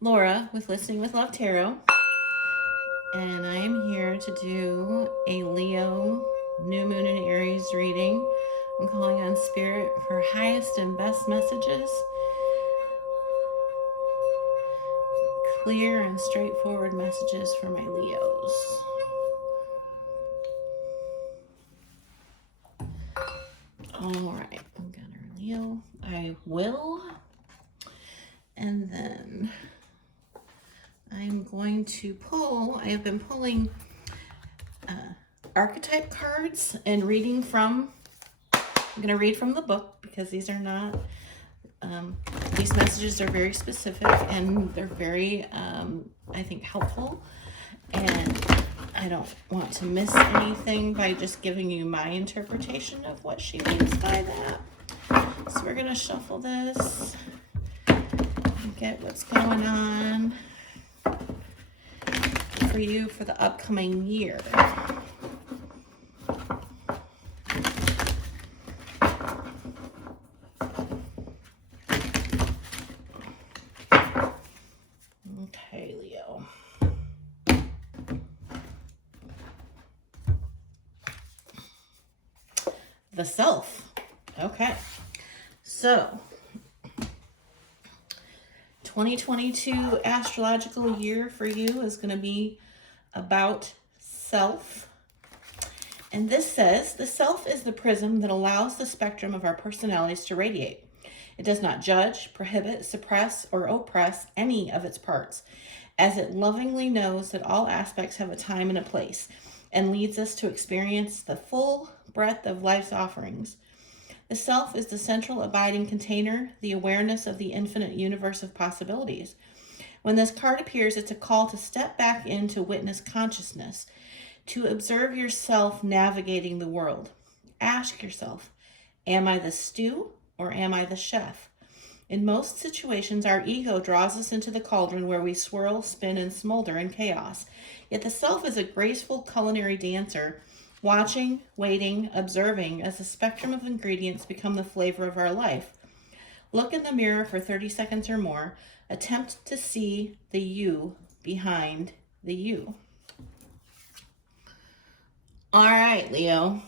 Laura with Listening with Love Tarot, and I am here to do a Leo new moon in Aries reading. I'm calling on Spirit for highest and best messages, clear and straightforward messages for my Leos. All right, I'm gonna Leo. I will, and then I'm going to pull. I have been pulling archetype cards and reading from. I'm going to read from the book because these are not. These messages are very specific and they're very, I think, helpful. And I don't want to miss anything by just giving you my interpretation of what she means by that. So we're going to shuffle this and get what's going on for you for the upcoming year. Okay, Leo. The self. Okay. So, 2022 astrological year for you is going to be about self. And this says, the self is the prism that allows the spectrum of our personalities to radiate. It does not judge, prohibit, suppress, or oppress any of its parts, as it lovingly knows that all aspects have a time and a place, and leads us to experience the full breadth of life's offerings. The self is the central abiding container, the awareness of the infinite universe of possibilities. When this card appears, it's a call to step back into witness consciousness, to observe yourself navigating the world. Ask yourself, am I the stew or am I the chef? In most situations, our ego draws us into the cauldron where we swirl, spin, and smolder in chaos. Yet the self is a graceful culinary dancer, watching, waiting, observing as the spectrum of ingredients become the flavor of our life. Look in the mirror for 30 seconds or more. Attempt to see the you behind the you. All right, Leo.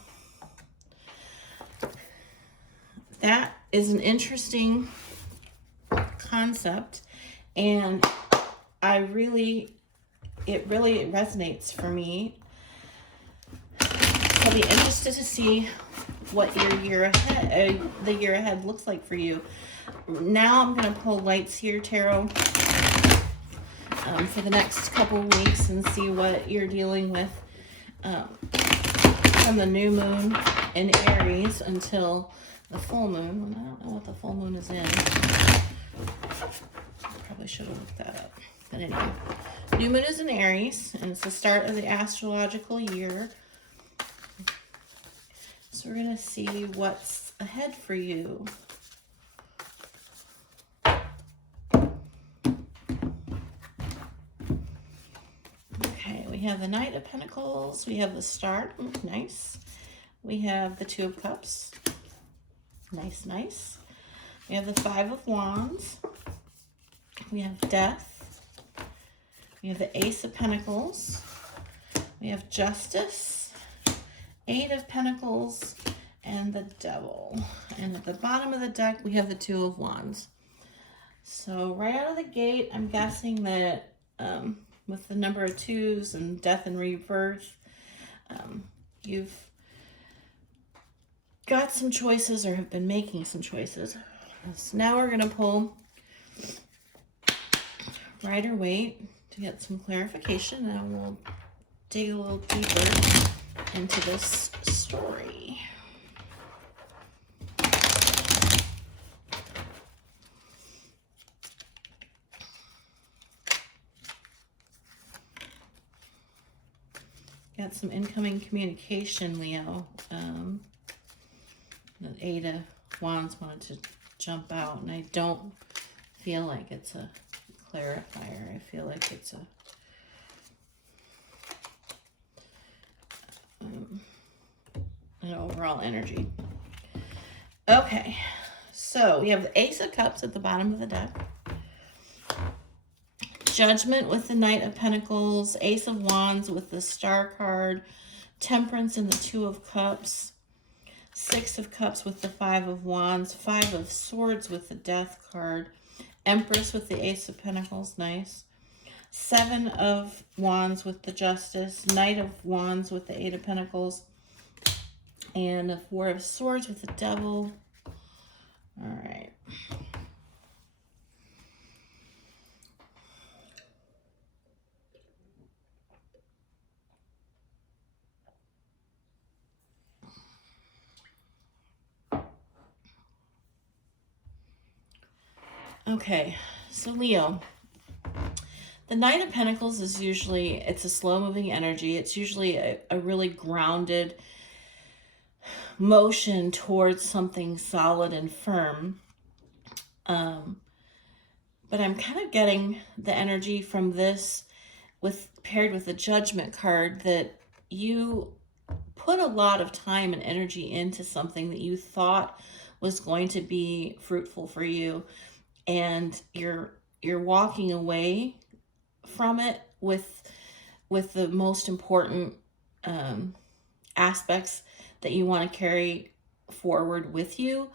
That is an interesting concept, and it really resonates for me. I'll be interested to see what your year ahead, the year ahead looks like for you. Now I'm going to pull Lights Here Tarot for the next couple weeks and see what you're dealing with from the new moon in Aries until the full moon. I don't know what the full moon is in. Probably should have looked that up. But anyway, new moon is in Aries, and it's the start of the astrological year. So we're going to see what's ahead for you. Okay, we have the Knight of Pentacles. We have the Star. Nice. We have the Two of Cups. Nice, nice. We have the Five of Wands. We have Death. We have the Ace of Pentacles. We have Justice, Eight of Pentacles, and the Devil. And at the bottom of the deck, we have the Two of Wands. So right out of the gate, I'm guessing that with the number of twos and death and rebirth, you've got some choices or have been making some choices. So now we're going to pull Rider-Waite to get some clarification, and we'll dig a little deeper into this story. Got some incoming communication, Leo. The Eight of Wands wanted to jump out, and I don't feel like it's a clarifier. I feel like it's a an overall energy. Okay, so we have the Ace of Cups at the bottom of the deck. Judgment with the Knight of Pentacles, Ace of Wands with the Star card, Temperance and the Two of Cups, Six of Cups with the Five of Wands, Five of Swords with the Death card, Empress with the Ace of Pentacles, nice. Seven of Wands with the Justice, Knight of Wands with the Eight of Pentacles, and the Four of Swords with the Devil. All right. Okay, so Leo, the Knight of Pentacles is usually, it's a slow-moving energy. It's usually a really grounded motion towards something solid and firm. But I'm kind of getting the energy from this paired with the Judgment card that you put a lot of time and energy into something that you thought was going to be fruitful for you, and you're walking away from it with the most important aspects that you want to carry forward with you,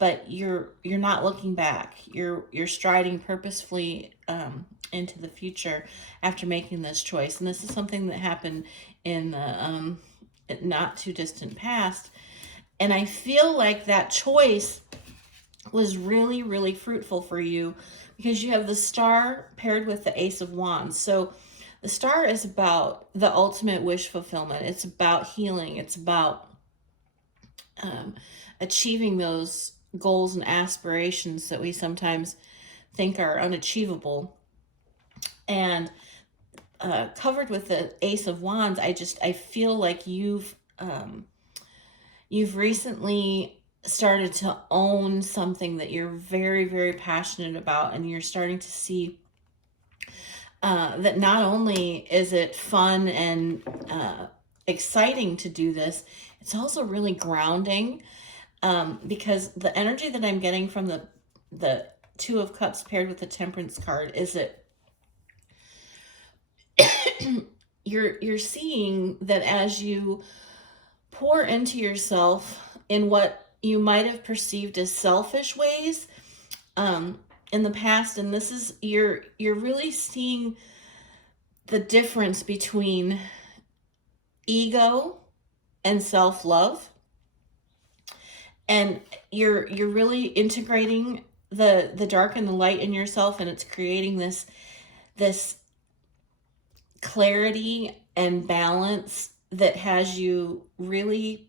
but you're not looking back. You're striding purposefully into the future after making this choice. And this is something that happened in the not too distant past. And I feel like that choice was really, really fruitful for you because you have the Star paired with the Ace of Wands. So the Star is about the ultimate wish fulfillment. It's about healing. It's about achieving those goals and aspirations that we sometimes think are unachievable. And covered with the Ace of Wands, I feel like you've recently started to own something that you're very, very passionate about, and you're starting to see that not only is it fun and exciting to do this, it's also really grounding, because the energy that I'm getting from the Two of Cups paired with the Temperance card is that you're seeing that as you pour into yourself in what you might have perceived as selfish ways in the past, and this is you're really seeing the difference between ego and self-love, and you're really integrating the dark and the light in yourself, and it's creating this clarity and balance that has you really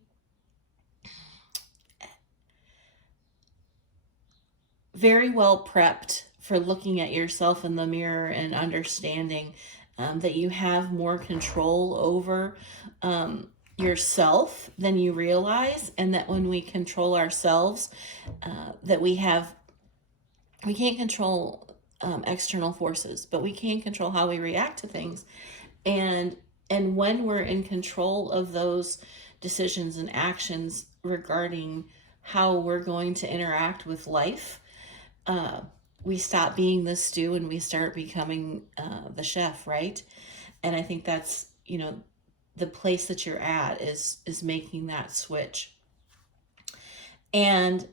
very well prepped for looking at yourself in the mirror and understanding that you have more control over yourself than you realize, and that when we control ourselves, that we can't control external forces, but we can control how we react to things. And when we're in control of those decisions and actions regarding how we're going to interact with life, we stop being the stew and we start becoming the chef, right? And I think that's, the place that you're at is making that switch. And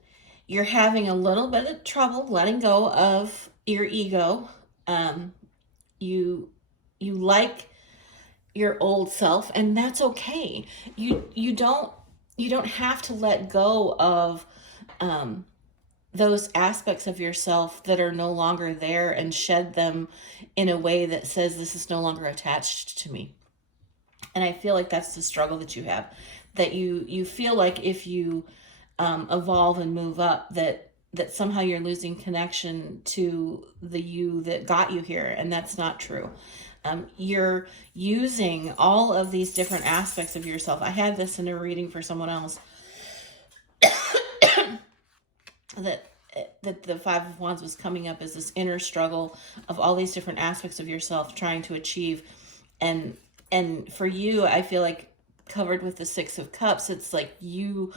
you're having a little bit of trouble letting go of your ego. You like your old self, and that's okay. You don't have to let go of those aspects of yourself that are no longer there and shed them in a way that says this is no longer attached to me. And I feel like that's the struggle that you have, that you feel like if you evolve and move up, that somehow you're losing connection to the you that got you here, and that's not true. You're using all of these different aspects of yourself. I had this in a reading for someone else, that the Five of Wands was coming up as this inner struggle of all these different aspects of yourself trying to achieve. And for you, I feel like covered with the Six of Cups, it's like you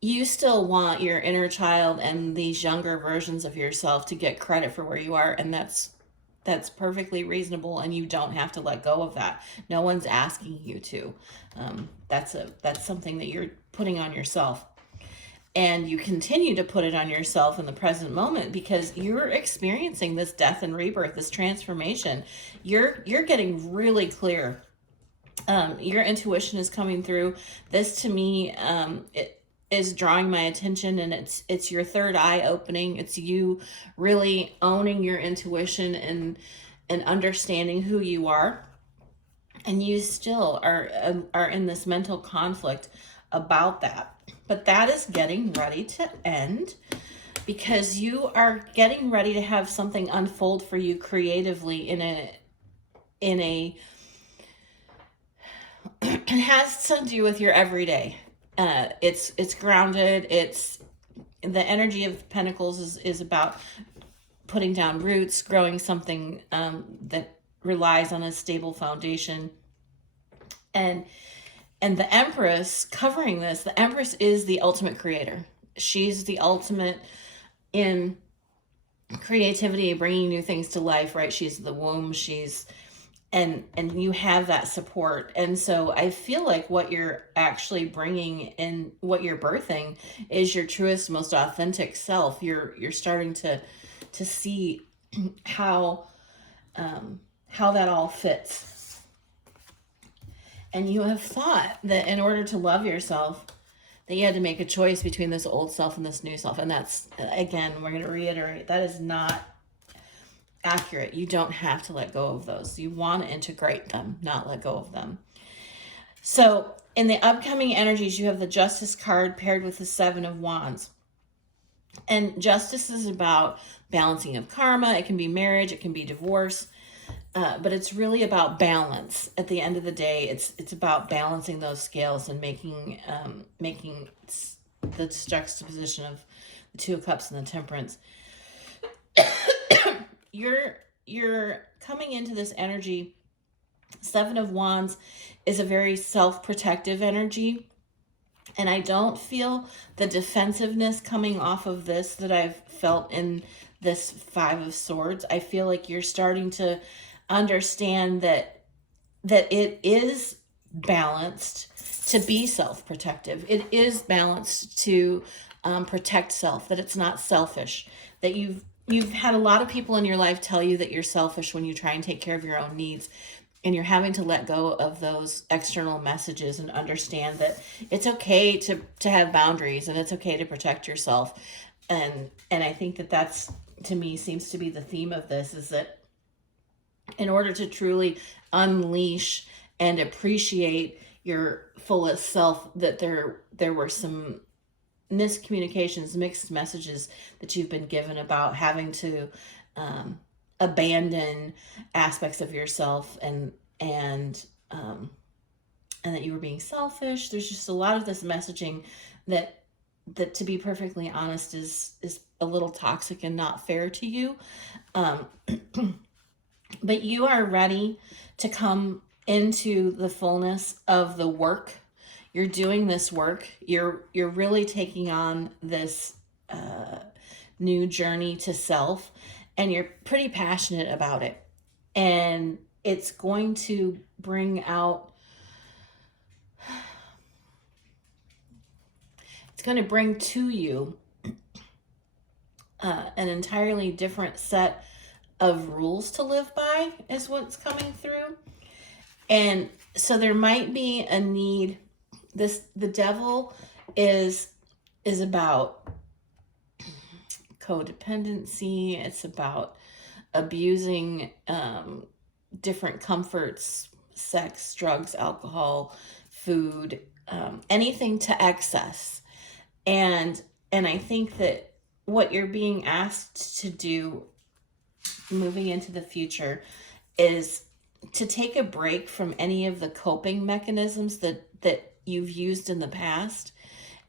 you still want your inner child and these younger versions of yourself to get credit for where you are, and that's perfectly reasonable, and you don't have to let go of that. No one's asking you to. That's something that you're putting on yourself, and you continue to put it on yourself in the present moment because you're experiencing this death and rebirth, this transformation. You're getting really clear. Your intuition is coming through. This to me, it is drawing my attention, and it's your third eye opening. It's you really owning your intuition and understanding who you are. And you still are in this mental conflict about that. But that is getting ready to end because you are getting ready to have something unfold for you creatively in a it has to do with your everyday. It's grounded. It's the energy of Pentacles is about putting down roots, growing something that relies on a stable foundation. And the Empress covering this, the Empress is the ultimate creator. She's the ultimate in creativity, bringing new things to life, right? She's the womb. And you have that support. And so I feel like what you're actually bringing in, what you're birthing, is your truest, most authentic self. You're starting to see how that all fits. And you have thought that in order to love yourself, that you had to make a choice between this old self and this new self. And that's, again, we're going to reiterate, that is not accurate. You don't have to let go of those. You want to integrate them, not let go of them. So in the upcoming energies, you have the Justice card paired with the Seven of Wands. And Justice is about balancing of karma. It can be marriage, it can be divorce. But it's really about balance. At the end of the day, it's about balancing those scales and making the juxtaposition of the Two of Cups and the Temperance. You're coming into this energy. Seven of Wands is a very self-protective energy. And I don't feel the defensiveness coming off of this that I've felt in this Five of Swords. I feel like you're starting to understand that it is balanced to be self-protective. It is balanced to protect self, that it's not selfish, that you've had a lot of people in your life tell you that you're selfish when you try and take care of your own needs, and you're having to let go of those external messages and understand that it's okay to have boundaries, and it's okay to protect yourself. And I think that's, to me, seems to be the theme of this, is that in order to truly unleash and appreciate your fullest self, that there were some miscommunications, mixed messages that you've been given about having to abandon aspects of yourself, and that you were being selfish. There's just a lot of this messaging that to be perfectly honest is a little toxic and not fair to you. But you are ready to come into the fullness of the work. You're doing this work. You're really taking on this new journey to self, and you're pretty passionate about it. And it's going to bring out, it's going to bring to you an entirely different set of rules to live by, is what's coming through. And so there might be a need. The devil is about codependency. It's about abusing different comforts, sex, drugs, alcohol, food, anything to excess. And I think that what you're being asked to do moving into the future is to take a break from any of the coping mechanisms that you've used in the past,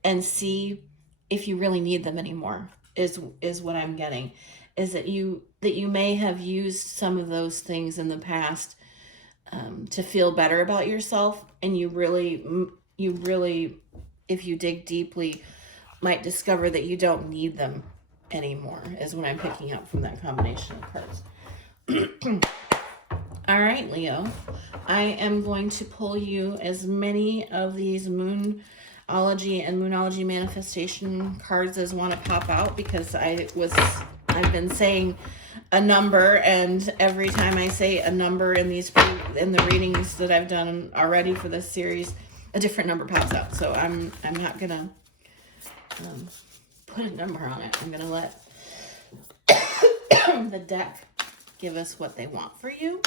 and see if you really need them anymore, is what I'm getting. Is that you may have used some of those things in the past to feel better about yourself, and you really, if you dig deeply, might discover that you don't need them anymore, is what I'm picking up from that combination of cards. All right, Leo, I am going to pull you as many of these Moonology and Moonology manifestation cards as want to pop out, because I've been saying a number, and every time I say a number in the readings that I've done already for this series, a different number pops out. So I'm not gonna put a number on it. I'm gonna let the deck give us what they want for you,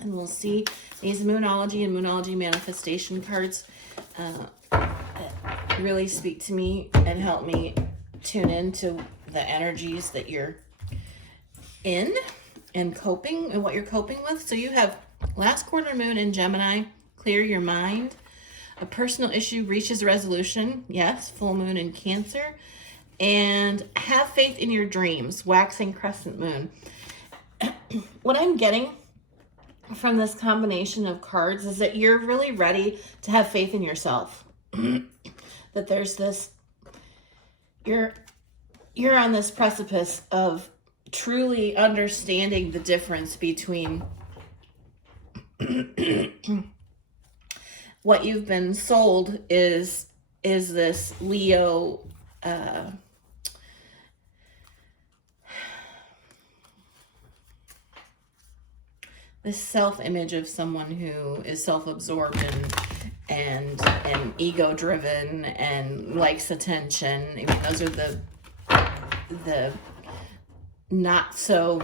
and we'll see. These Moonology and Moonology manifestation cards really speak to me and help me tune into the energies that you're in and coping, and what you're coping with. So you have last quarter moon in Gemini, clear your mind. A personal issue reaches resolution. Yes, full moon in Cancer. And have faith in your dreams, waxing crescent moon. What I'm getting from this combination of cards is that you're really ready to have faith in yourself. That there's this, you're on this precipice of truly understanding the difference between what you've been sold is this Leo this self-image of someone who is self-absorbed and ego-driven and likes attention. I mean, those are the not so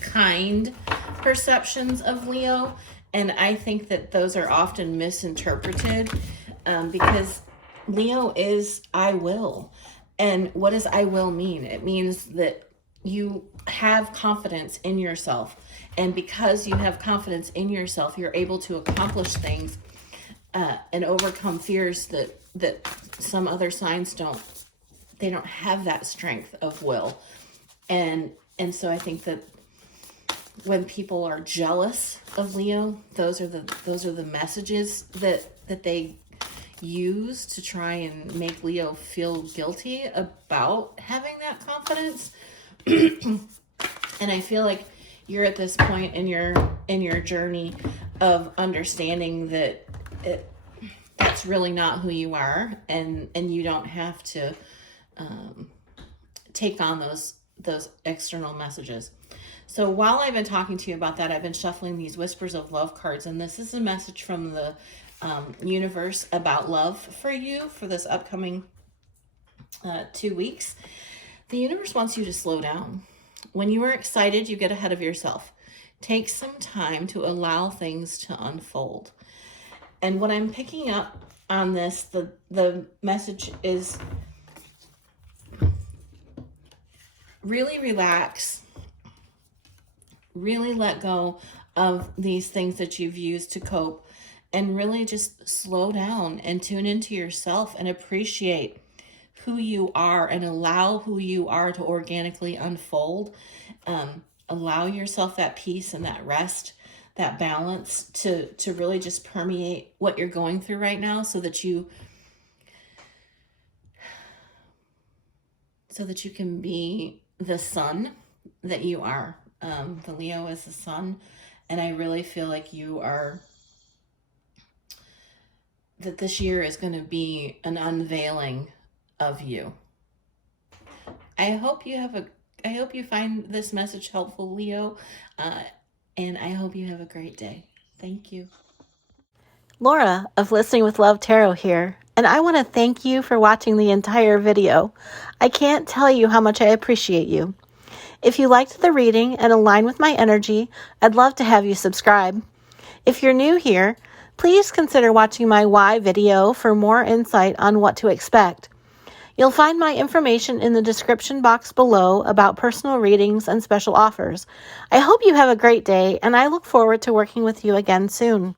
kind perceptions of Leo, and I think that those are often misinterpreted because Leo is I will. And what does I will mean? It means that you have confidence in yourself, and because you have confidence in yourself, you're able to accomplish things and overcome fears that some other signs don't. They don't have that strength of will, and so I think that when people are jealous of Leo, those are the messages that they use to try and make Leo feel guilty about having that confidence. And I feel like you're at this point in your journey of understanding that that's really not who you are, and you don't have to take on those external messages. So while I've been talking to you about that, I've been shuffling these Whispers of Love cards, and this is a message from the universe about love for you for this upcoming 2 weeks. The universe wants you to slow down. When you are excited, you get ahead of yourself. Take some time to allow things to unfold. And what I'm picking up on this, the message is really relax. Really let go of these things that you've used to cope, and really just slow down and tune into yourself and appreciate who you are, and allow who you are to organically unfold. Allow yourself that peace and that rest, that balance to really just permeate what you're going through right now, so that you can be the sun that you are. The Leo is the sun, and I really feel like that this year is going to be an unveiling of you. I hope you find this message helpful, Leo, and I hope you have a great day. Thank you. Laura of Listening with Love Tarot here, and I want to thank you for watching the entire video. I can't tell you how much I appreciate you. If you liked the reading and align with my energy, I'd love to have you subscribe. If you're new here, please consider watching my why video for more insight on what to expect. You'll find my information in the description box below about personal readings and special offers. I hope you have a great day, and I look forward to working with you again soon.